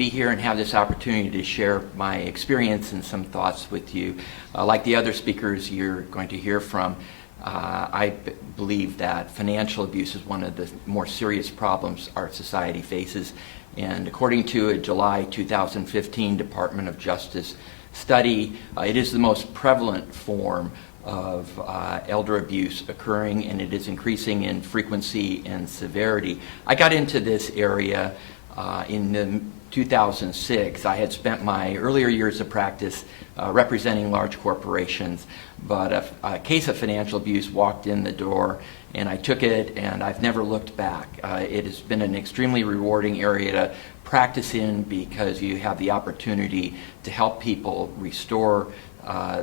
be here and have this opportunity to share my experience and some thoughts with you. Like the other speakers you're going to hear from, I believe that financial abuse is one of the more serious problems our society faces. And according to a July 2015 Department of Justice study, it is the most prevalent form of elder abuse occurring, and it is increasing in frequency and severity. I got into this area in 2006. I had spent my earlier years of practice representing large corporations, but a case of financial abuse walked in the door, and I took it, and I've never looked back. It has been an extremely rewarding area to practice in because you have the opportunity to help people restore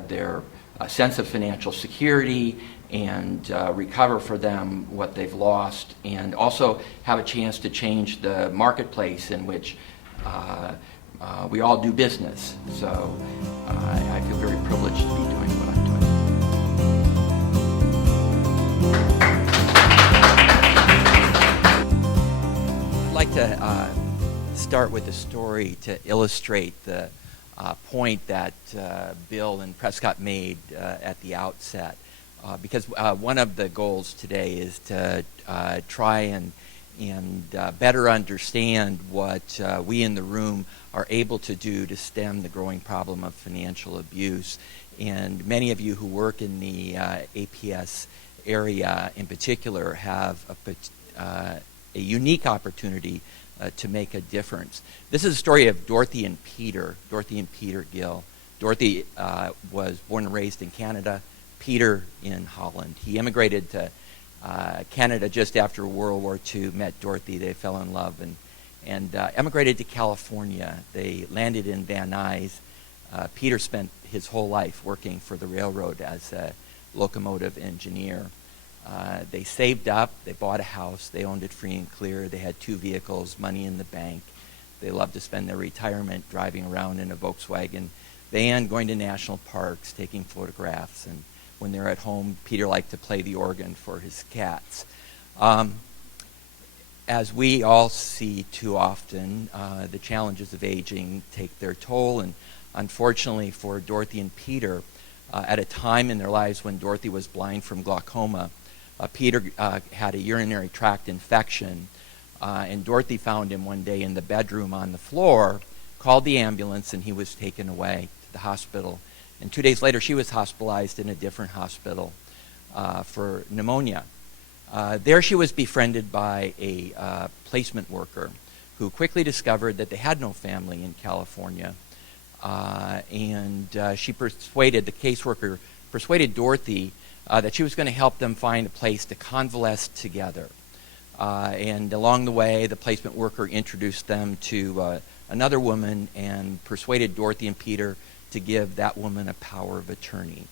their sense of financial security and recover for them what they've lost, and also have a chance to change the marketplace in which we all do business. So I feel very privileged to be doing what I'm doing. I'd like to start with a story to illustrate the point that Bill and Prescott made at the outset. Because one of the goals today is to try and better understand what we in the room are able to do to stem the growing problem of financial abuse. And many of you who work in the APS area in particular have a unique opportunity to make a difference. This is a story of Dorothy and Peter Gill. Dorothy was born and raised in Canada, Peter in Holland. He immigrated to Canada just after World War II, met Dorothy, they fell in love, and emigrated to California. They landed in Van Nuys. Peter spent his whole life working for the railroad as a locomotive engineer. They saved up, they bought a house, they owned it free and clear, they had 2 vehicles, money in the bank. They loved to spend their retirement driving around in a Volkswagen van, going to national parks, taking photographs, and when they're at home, Peter liked to play the organ for his cats. As we all see too often, the challenges of aging take their toll, and unfortunately for Dorothy and Peter, at a time in their lives when Dorothy was blind from glaucoma, Peter had a urinary tract infection, and Dorothy found him one day in the bedroom on the floor, called the ambulance, and he was taken away to the hospital. And 2 days later, she was hospitalized in a different hospital for pneumonia. There she was befriended by a placement worker who quickly discovered that they had no family in California. And she persuaded, the caseworker persuaded Dorothy that she was going to help them find a place to convalesce together. And along the way, the placement worker introduced them to another woman and persuaded Dorothy and Peter to give that woman a power of attorney.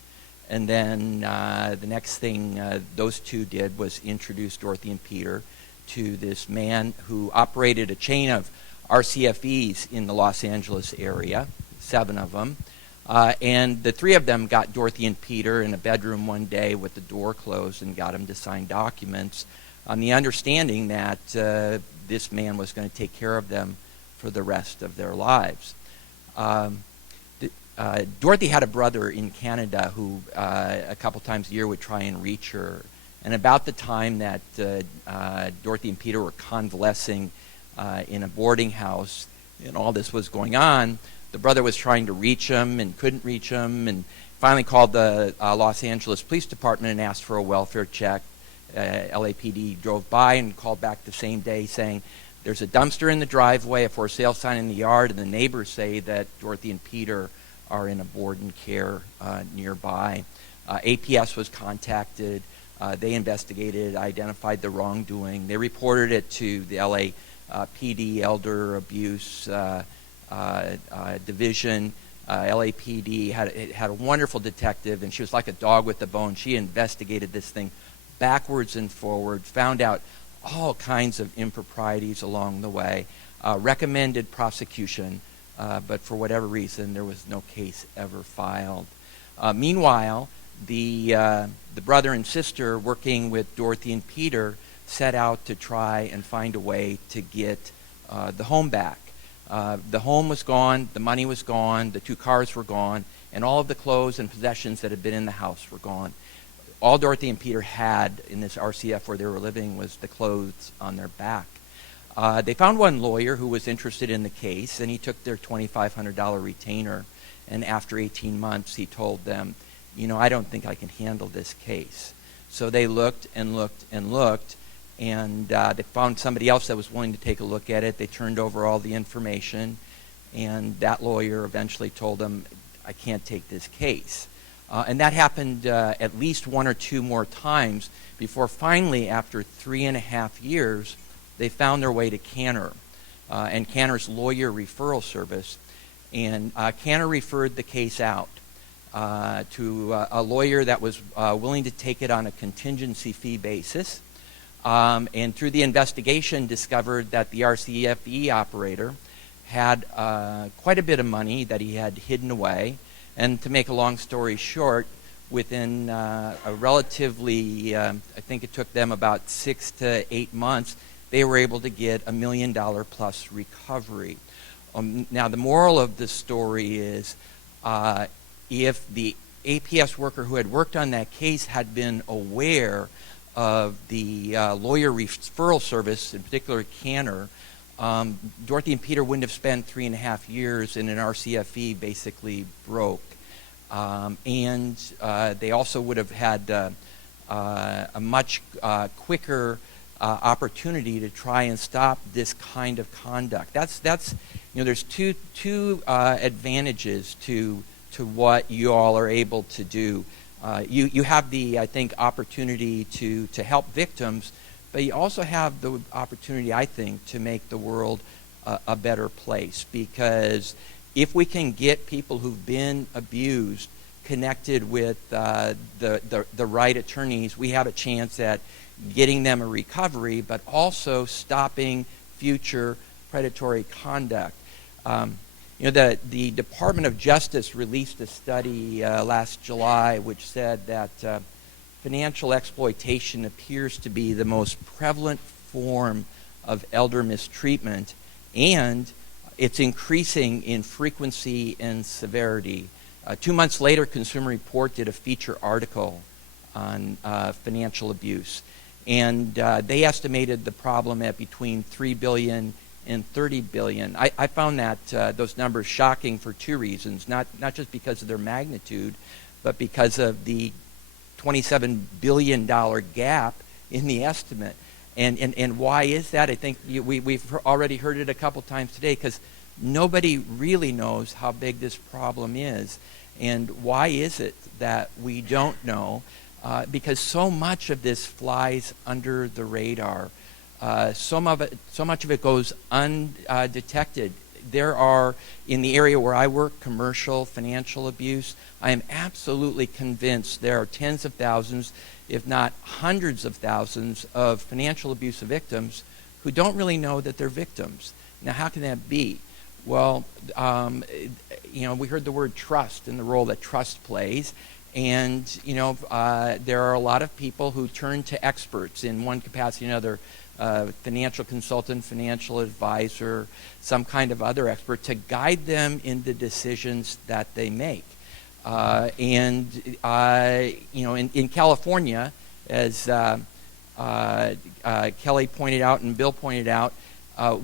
And then the next thing those two did was introduce Dorothy and Peter to this man who operated a chain of RCFEs in the Los Angeles area, 7 of them. And the 3 of them got Dorothy and Peter in a bedroom one day with the door closed and got them to sign documents on the understanding that this man was going to take care of them for the rest of their lives. Dorothy had a brother in Canada who a couple times a year would try and reach her. And about the time that Dorothy and Peter were convalescing in a boarding house and all this was going on, the brother was trying to reach him and couldn't reach him, and finally called the Los Angeles Police Department and asked for a welfare check. LAPD drove by and called back the same day saying, there's a dumpster in the driveway, a for sale sign in the yard, and the neighbors say that Dorothy and Peter are in a board and care nearby. APS was contacted. They investigated, identified the wrongdoing. They reported it to the LAPD Elder Abuse Division. LAPD had a wonderful detective, and she was like a dog with a bone. She investigated this thing backwards and forward, found out all kinds of improprieties along the way, recommended prosecution, but for whatever reason, there was no case ever filed. Meanwhile, the brother and sister working with Dorothy and Peter set out to try and find a way to get the home back. The home was gone, the money was gone, the 2 cars were gone, and all of the clothes and possessions that had been in the house were gone. All Dorothy and Peter had in this RCF where they were living was the clothes on their back. They found one lawyer who was interested in the case, and he took their $2,500 retainer, and after 18 months he told them, I don't think I can handle this case. So they looked and looked and looked, and they found somebody else that was willing to take a look at it. They turned over all the information, and that lawyer eventually told them, I can't take this case. And that happened at least 1 or 2 more times before finally, after 3.5 years, they found their way to Cantor and Cantor's lawyer referral service. And Cantor referred the case out to a lawyer that was willing to take it on a contingency fee basis. And through the investigation, discovered that the RCFE operator had quite a bit of money that he had hidden away. And to make a long story short, within a relatively, I think it took them about 6 to 8 months, they were able to get $1 million plus recovery. Now, the moral of the story is if the APS worker who had worked on that case had been aware of the lawyer referral service, in particular Cantor, Dorothy and Peter wouldn't have spent 3.5 years in an RCFE basically broke. And they also would have had a much quicker opportunity to try and stop this kind of conduct. There's two advantages to what you all are able to do. You have the, I think, opportunity to help victims, but you also have the opportunity, I think, to make the world a better place. Because if we can get people who've been abused connected with the right attorneys, we have a chance at getting them a recovery, but also stopping future predatory conduct. The Department of Justice released a study last July which said that financial exploitation appears to be the most prevalent form of elder mistreatment, and it's increasing in frequency and severity. 2 months later, Consumer Report did a feature article on financial abuse, and they estimated the problem at between $3 billion and $30 billion. I found that those numbers shocking for 2 reasons, not just because of their magnitude, but because of the $27 billion gap in the estimate. And why is that? I think we've already heard it a couple times today, because nobody really knows how big this problem is. And why is it that we don't know? Because so much of this flies under the radar. So much of it goes undetected. There are, in the area where I work, commercial financial abuse, I am absolutely convinced there are tens of thousands, if not hundreds of thousands, of financial abuse victims who don't really know that they're victims. Now, how can that be? Well, we heard the word trust and the role that trust plays. And, there are a lot of people who turn to experts in one capacity or another, financial consultant, financial advisor, some kind of other expert, to guide them in the decisions that they make. In California, as Kelly pointed out and Bill pointed out,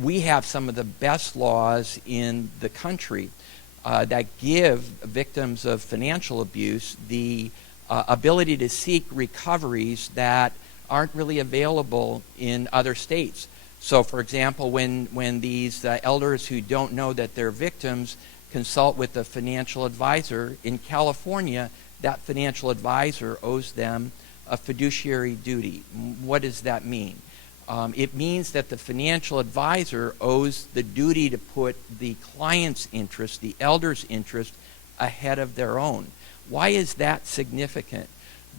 we have some of the best laws in the country that give victims of financial abuse the ability to seek recoveries that aren't really available in other states. So, for example, when these elders who don't know that they're victims consult with a financial advisor, in California, that financial advisor owes them a fiduciary duty. What does that mean? It means that the financial advisor owes the duty to put the client's interest, the elder's interest, ahead of their own. Why is that significant?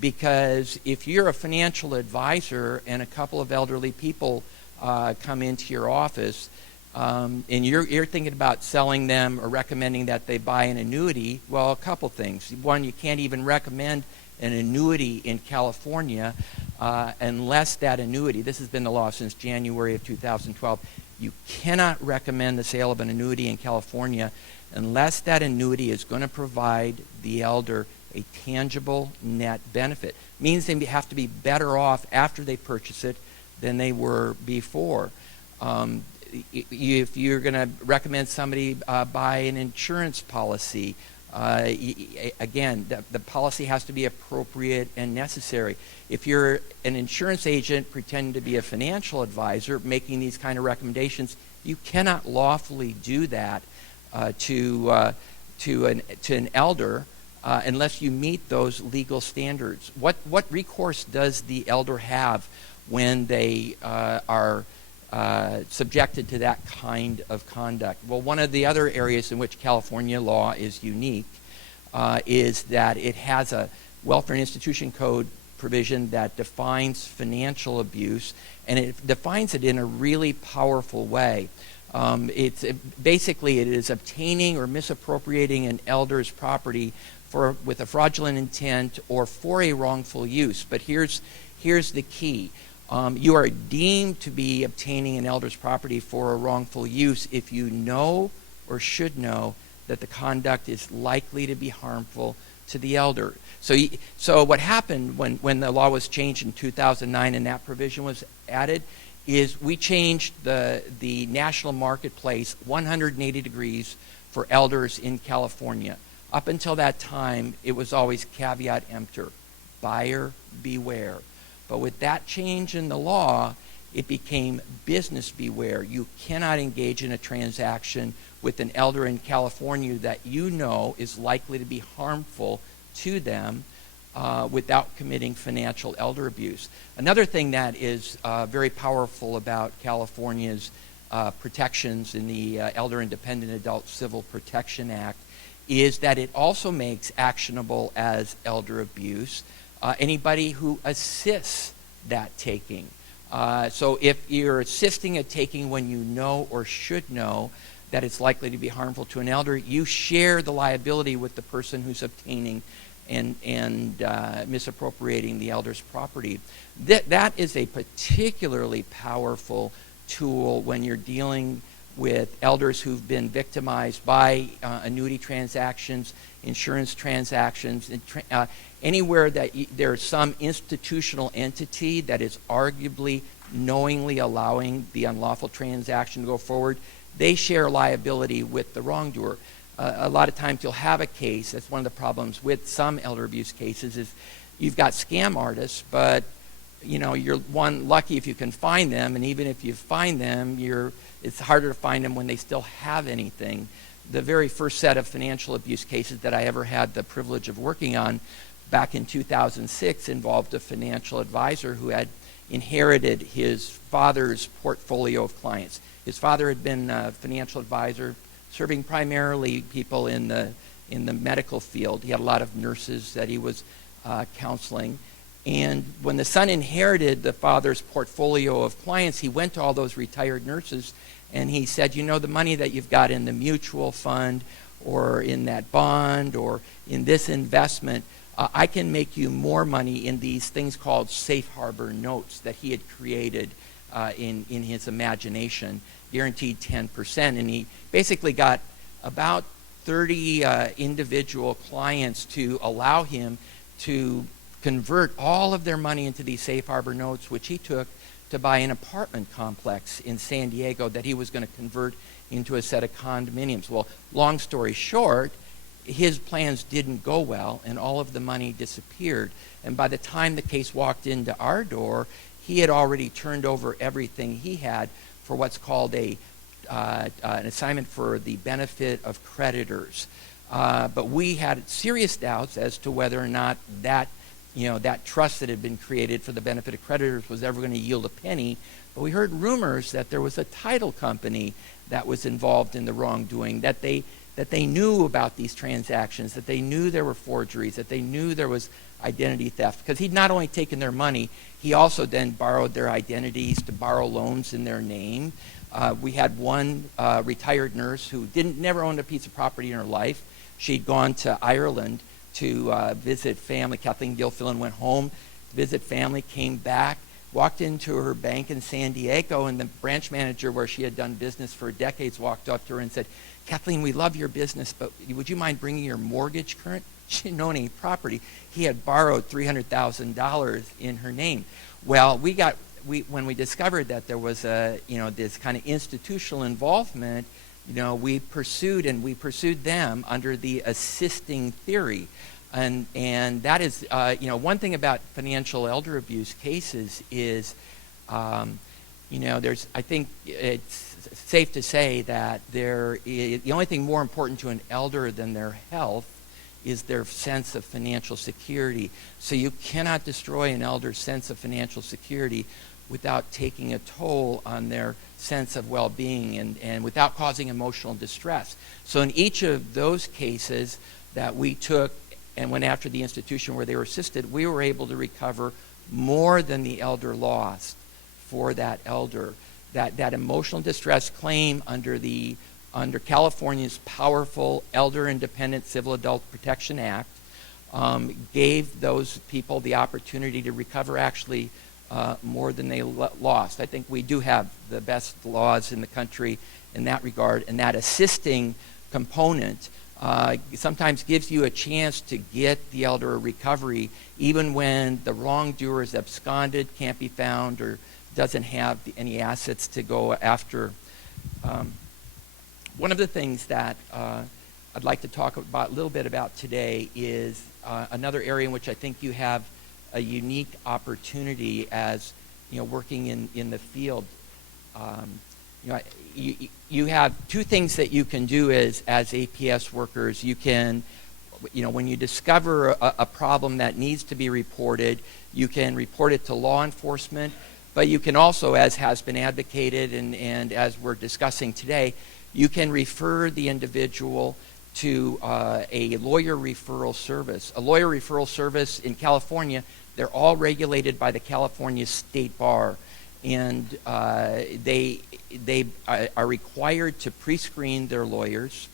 Because if you're a financial advisor and a couple of elderly people come into your office, and you're thinking about selling them or recommending that they buy an annuity, well, a couple things. One, you can't even recommend an annuity in California unless that annuity, this has been the law since January of 2012, You cannot recommend the sale of an annuity in California unless that annuity is going to provide the elder a tangible net benefit. Means they have to be better off after they purchase it than they were before. If you're going to recommend somebody buy an insurance policy, again, the policy has to be appropriate and necessary. If you're an insurance agent pretending to be a financial advisor making these kind of recommendations, you cannot lawfully do that to an elder unless you meet those legal standards. What recourse does the elder have when they are subjected to that kind of conduct? Well, one of the other areas in which California law is unique is that it has a Welfare and Institution Code provision that defines financial abuse, and it defines it in a really powerful way. Basically, it is obtaining or misappropriating an elder's property with a fraudulent intent or for a wrongful use. But here's the key. You are deemed to be obtaining an elder's property for a wrongful use if you know or should know that the conduct is likely to be harmful to the elder. So what happened when the law was changed in 2009 and that provision was added is we changed the national marketplace 180 degrees for elders in California. Up until that time, it was always caveat emptor, buyer beware. But with that change in the law, it became business beware. You cannot engage in a transaction with an elder in California that you know is likely to be harmful to them without committing financial elder abuse. Another thing that is very powerful about California's protections in the Elder and Dependent Adult Civil Protection Act is that it also makes actionable as elder abuse anybody who assists that taking. So if you're assisting a taking when you know or should know that it's likely to be harmful to an elder, you share the liability with the person who's obtaining and misappropriating the elder's property. That is a particularly powerful tool when you're dealing with elders who've been victimized by annuity transactions, insurance transactions, anywhere that there's some institutional entity that is arguably knowingly allowing the unlawful transaction to go forward. They share liability with the wrongdoer. A lot of times you'll have a case, that's one of the problems with some elder abuse cases, is you've got scam artists, but you're lucky if you can find them, and even if you find them, it's harder to find them when they still have anything. The very first set of financial abuse cases that I ever had the privilege of working on back in 2006 involved a financial advisor who had inherited his father's portfolio of clients. His father had been a financial advisor, serving primarily people in the medical field. He had a lot of nurses that he was counseling. And when the son inherited the father's portfolio of clients, he went to all those retired nurses and he said, the money that you've got in the mutual fund or in that bond or in this investment, I can make you more money in these things called safe harbor notes that he had created in his imagination, guaranteed 10%. And he basically got about 30 individual clients to allow him to convert all of their money into these safe harbor notes, which he took to buy an apartment complex in San Diego that he was going to convert into a set of condominiums. Well, long story short, his plans didn't go well and all of the money disappeared. And by the time the case walked into our door, he had already turned over everything he had for what's called an assignment for the benefit of creditors. But we had serious doubts as to whether or not that trust that had been created for the benefit of creditors was ever going to yield a penny. But we heard rumors that there was a title company that was involved in the wrongdoing, that they knew about these transactions, that they knew there were forgeries, that they knew there was identity theft. Because he'd not only taken their money, he also then borrowed their identities to borrow loans in their name. We had one retired nurse who never owned a piece of property in her life. She'd gone to Ireland to visit family. Kathleen Gilfillan went home to visit family, came back. walked into her bank in San Diego, and the branch manager where she had done business for decades walked up to her and said, "Kathleen, we love your business, but would you mind bringing your mortgage current?" She didn't own any property. He had borrowed $300,000 in her name. Well, when we discovered that there was this kind of institutional involvement, we pursued them under the assisting theory. And that is, one thing about financial elder abuse cases is, I think it's safe to say that the only thing more important to an elder than their health is their sense of financial security. So you cannot destroy an elder's sense of financial security without taking a toll on their sense of well-being and without causing emotional distress. So in each of those cases that we took and went after the institution where they were assisted, we were able to recover more than the elder lost for that elder. That emotional distress claim under California's powerful Elder Independent Civil Adult Protection Act gave those people the opportunity to recover actually more than they lost. I think we do have the best laws in the country in that regard, and that assisting component sometimes gives you a chance to get the elder a recovery even when the wrongdoer is absconded, can't be found, or doesn't have any assets to go after. One of the things that I'd like to talk about a little bit about today is another area in which I think you have a unique opportunity as working in the field. You have two things that you can do as APS workers. You can, when you discover a problem that needs to be reported, you can report it to law enforcement, but you can also, as has been advocated and as we're discussing today, you can refer the individual to a lawyer referral service. A lawyer referral service in California, they're all regulated by the California State Bar, and they are required to pre-screen their lawyers,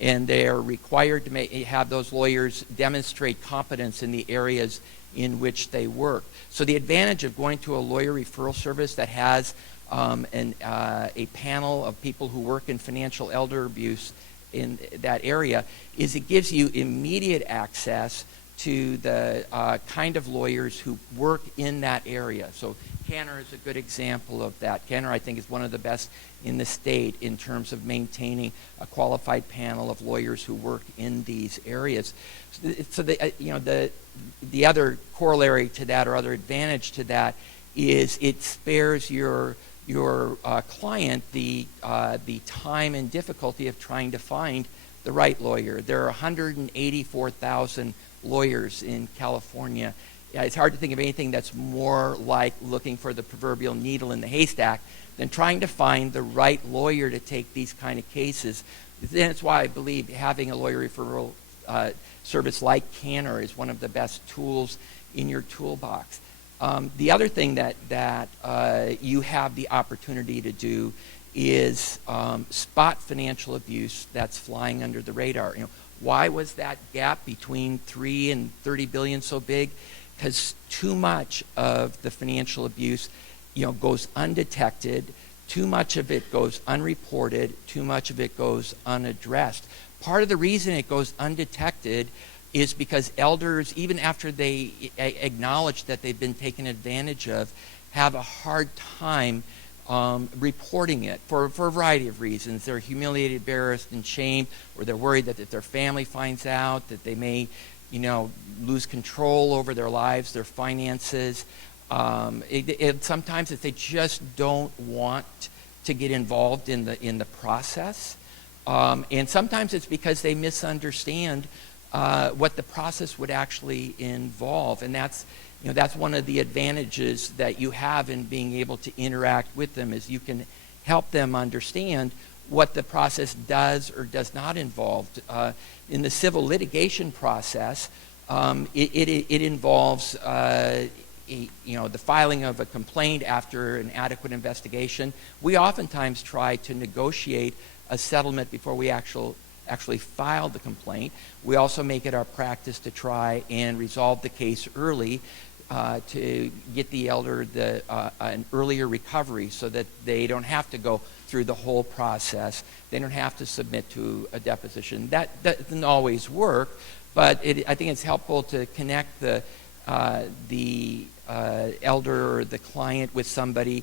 and they are required to have those lawyers demonstrate competence in the areas in which they work. So the advantage of going to a lawyer referral service that has a panel of people who work in financial elder abuse in that area is it gives you immediate access to the kind of lawyers who work in that area. So Canner is a good example of that. Canner, I think, is one of the best in the state in terms of maintaining a qualified panel of lawyers who work in these areas. So the other corollary to that, or other advantage to that, is it spares your client the time and difficulty of trying to find the right lawyer. There are 184,000 lawyers in California. It's hard to think of anything that's more like looking for the proverbial needle in the haystack than trying to find the right lawyer to take these kind of cases. That's why I believe having a lawyer referral service like Canner is one of the best tools in your toolbox. The other thing that you have the opportunity to do is spot financial abuse that's flying under the radar. Why was that gap between 3 and 30 billion so big? Because too much of the financial abuse, goes undetected. Too much of it goes unreported. Too much of it goes unaddressed. Part of the reason it goes undetected is because elders, even after they acknowledge that they've been taken advantage of, have a hard time reporting it for a variety of reasons. They're humiliated, embarrassed, and shamed, or they're worried that if their family finds out, that they may, lose control over their lives, their finances. Sometimes if they just don't want to get involved in the process, and sometimes it's because they misunderstand what the process would actually involve, and that's one of the advantages that you have in being able to interact with them, is you can help them understand what the process does or does not involve. In the civil litigation process, it involves the filing of a complaint after an adequate investigation. We oftentimes try to negotiate a settlement before we actually file the complaint. We also make it our practice to try and resolve the case early. to get the elder an earlier recovery so that they don't have to go through the whole process. They don't have to submit to a deposition. That doesn't always work, but I think it's helpful to connect the elder or the client with somebody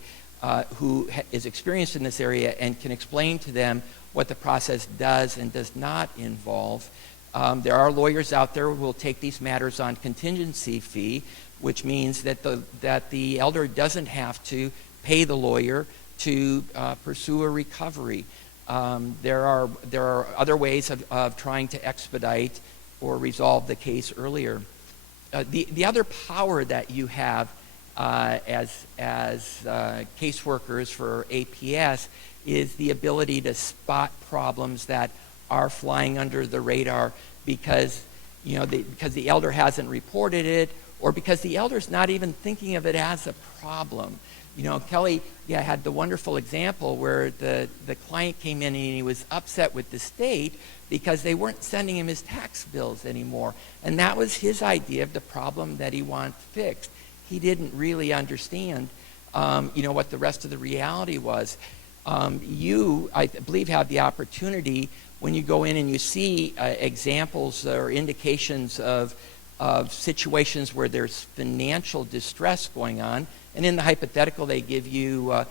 who is experienced in this area and can explain to them what the process does and does not involve. There are lawyers out there who will take these matters on contingency fee, which means that the elder doesn't have to pay the lawyer to pursue a recovery. There are other ways of trying to expedite or resolve the case earlier. The other power that you have as caseworkers for APS is the ability to spot problems that are flying under the radar because the elder hasn't reported it, or because the elder's not even thinking of it as a problem. Kelly had the wonderful example where the client came in and he was upset with the state because they weren't sending him his tax bills anymore. And that was his idea of the problem that he wanted fixed. He didn't really understand what the rest of the reality was. You, I believe, have the opportunity when you go in and you see examples or indications of situations where there's financial distress going on. And in the hypothetical, they give you,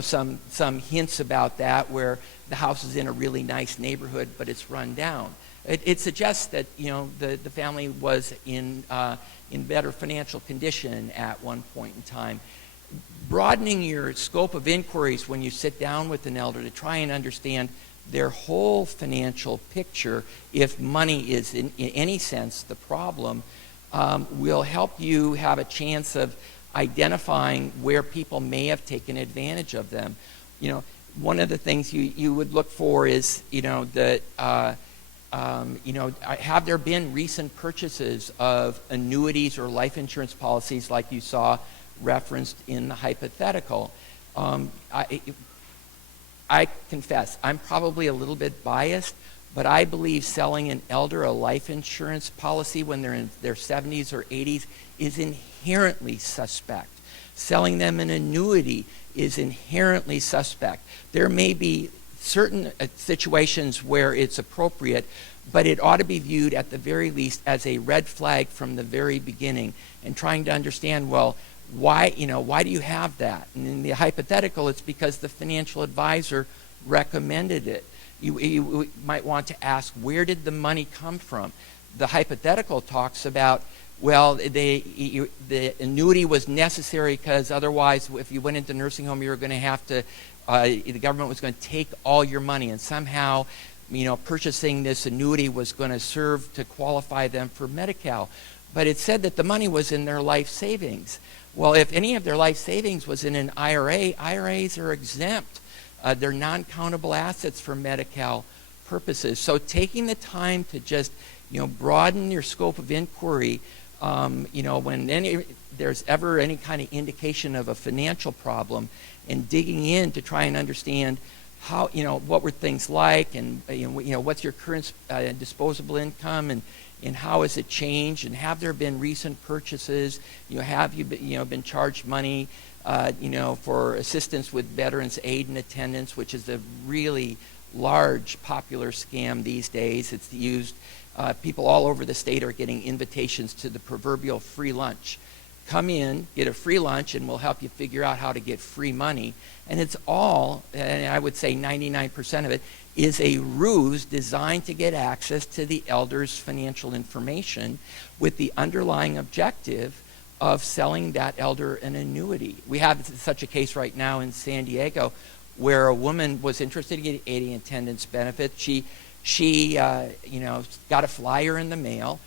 some hints about that, where the house is in a really nice neighborhood, but it's run down. It suggests that the family was in better financial condition at one point in time. Broadening your scope of inquiries when you sit down with an elder to try and understand their whole financial picture, if money is in any sense the problem, will help you have a chance of identifying where people may have taken advantage of them. One of the things you would look for is, have there been recent purchases of annuities or life insurance policies like you saw referenced in the hypothetical? I confess, I'm probably a little bit biased, but I believe selling an elder a life insurance policy when they're in their 70s or 80s is inherently suspect. Selling them an annuity is inherently suspect. There may be certain situations where it's appropriate, but it ought to be viewed at the very least as a red flag from the very beginning, and trying to understand, well, why do you have that? And in the hypothetical, it's because the financial advisor recommended it. You might want to ask, where did the money come from? The hypothetical talks about, well, the annuity was necessary because otherwise, if you went into nursing home, you were going to have to, the government was going to take all your money, and somehow, purchasing this annuity was going to serve to qualify them for Medi-Cal. But it said that the money was in their life savings. Well, if any of their life savings was in an IRA, IRAs are exempt. They're non-countable assets for Medi-Cal purposes. So taking the time to just, broaden your scope of inquiry, when there's ever any kind of indication of a financial problem, and digging in to try and understand how, what were things like, and what's your current disposable income, and how has it changed, and have there been recent purchases? Have you been charged money, for assistance with veterans aid and attendance, which is a really large popular scam these days. It's used. People all over the state are getting invitations to the proverbial free lunch. Come in, get a free lunch, and we'll help you figure out how to get free money. And it's all, and I would say 99% of it, is a ruse designed to get access to the elder's financial information with the underlying objective of selling that elder an annuity. We have such a case right now in San Diego where a woman was interested in getting aid and attendance benefits. She got a flyer in the mail.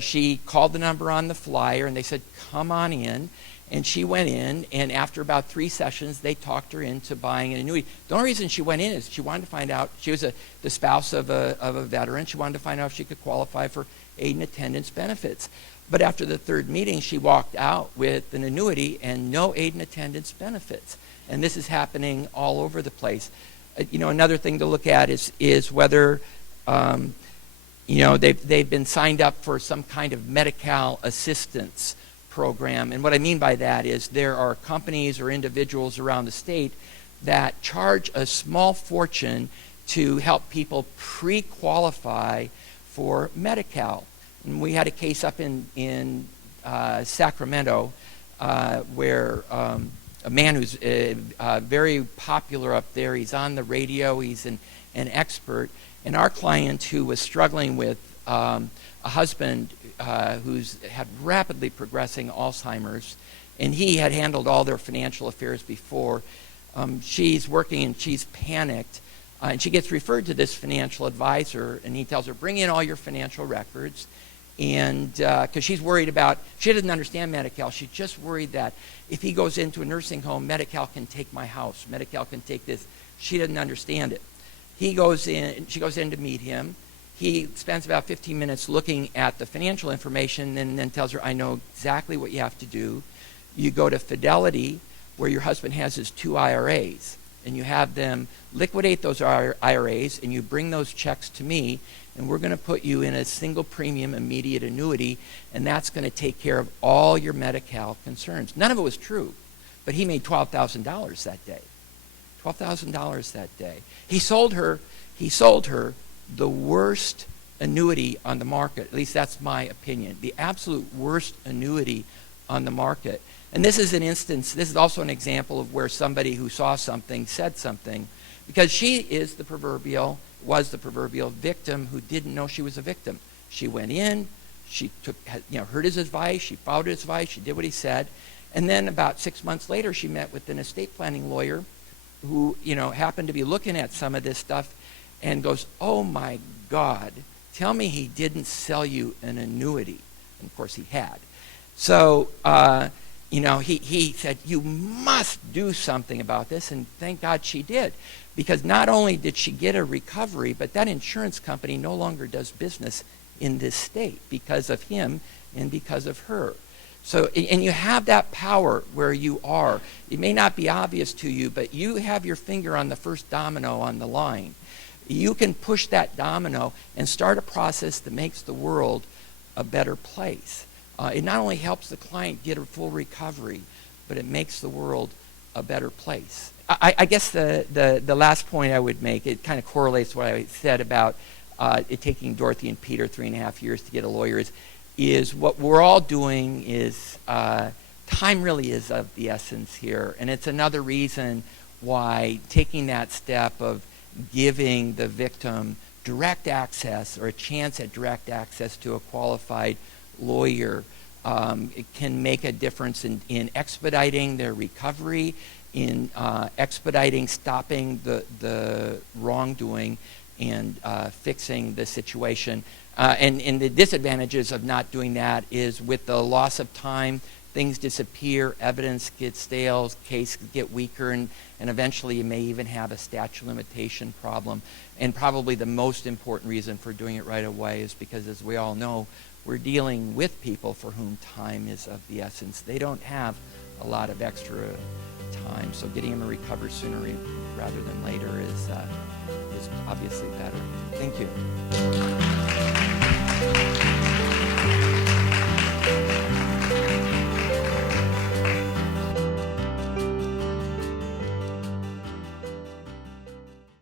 She called the number on the flyer, and they said, come on in. And she went in, and after about 3 sessions, they talked her into buying an annuity. The only reason she went in is she wanted to find out, she was the spouse of a veteran. She wanted to find out if she could qualify for aid and attendance benefits. But after the 3rd meeting, she walked out with an annuity and no aid and attendance benefits. And this is happening all over the place. Another thing to look at is whether they've been signed up for some kind of Medi-Cal assistance program. And what I mean by that is there are companies or individuals around the state that charge a small fortune to help people pre-qualify for Medi-Cal. And we had a case up in Sacramento where a man who's very popular up there, he's on the radio, he's an expert, and our client who was struggling with a husband who's had rapidly progressing Alzheimer's, and he had handled all their financial affairs before. She's working and she's panicked, and she gets referred to this financial advisor, and he tells her, bring in all your financial records, and because she's worried about, she doesn't understand Medi-Cal, she's just worried that if he goes into a nursing home, Medi-Cal can take my house, Medi-Cal can take this. She doesn't understand it. He goes in, she goes in to meet him. He spends about 15 minutes looking at the financial information and then tells her, I know exactly what you have to do. You go to Fidelity, where your husband has his 2 IRAs, and you have them liquidate those IRAs, and you bring those checks to me, and we're going to put you in a single premium immediate annuity, and that's going to take care of all your Medi-Cal concerns. None of it was true, but he made $12,000 that day. $12,000 that day. He sold her the worst annuity on the market. At least that's my opinion. The absolute worst annuity on the market. And this is an instance, this is also an example of where somebody who saw something said something, because she is was the proverbial victim who didn't know she was a victim. She went in, she heard his advice, she followed his advice, she did what he said, and then about 6 months later she met with an estate planning lawyer who happened to be looking at some of this stuff and goes, oh my God, tell me he didn't sell you an annuity. And of course he had. So, he said, you must do something about this, and thank God she did. Because not only did she get a recovery, but that insurance company no longer does business in this state because of him and because of her. So, and you have that power where you are. It may not be obvious to you, but you have your finger on the first domino on the line. You can push that domino and start a process that makes the world a better place. It not only helps the client get a full recovery, but it makes the world a better place. I guess the last point I would make, it kind of correlates what I said about it taking Dorothy and Peter 3.5 years to get a lawyer, is what we're all doing is time really is of the essence here. And it's another reason why taking that step of giving the victim direct access or a chance at direct access to a qualified lawyer it can make a difference in expediting their recovery, in expediting stopping the wrongdoing and fixing the situation. And the disadvantages of not doing that is with the loss of time, things disappear, evidence gets stale, cases get weaker, and eventually you may even have a statute of limitation problem. And probably the most important reason for doing it right away is because, as we all know, we're dealing with people for whom time is of the essence. They don't have a lot of extra time, so getting them to recover sooner rather than later is obviously better. Thank you.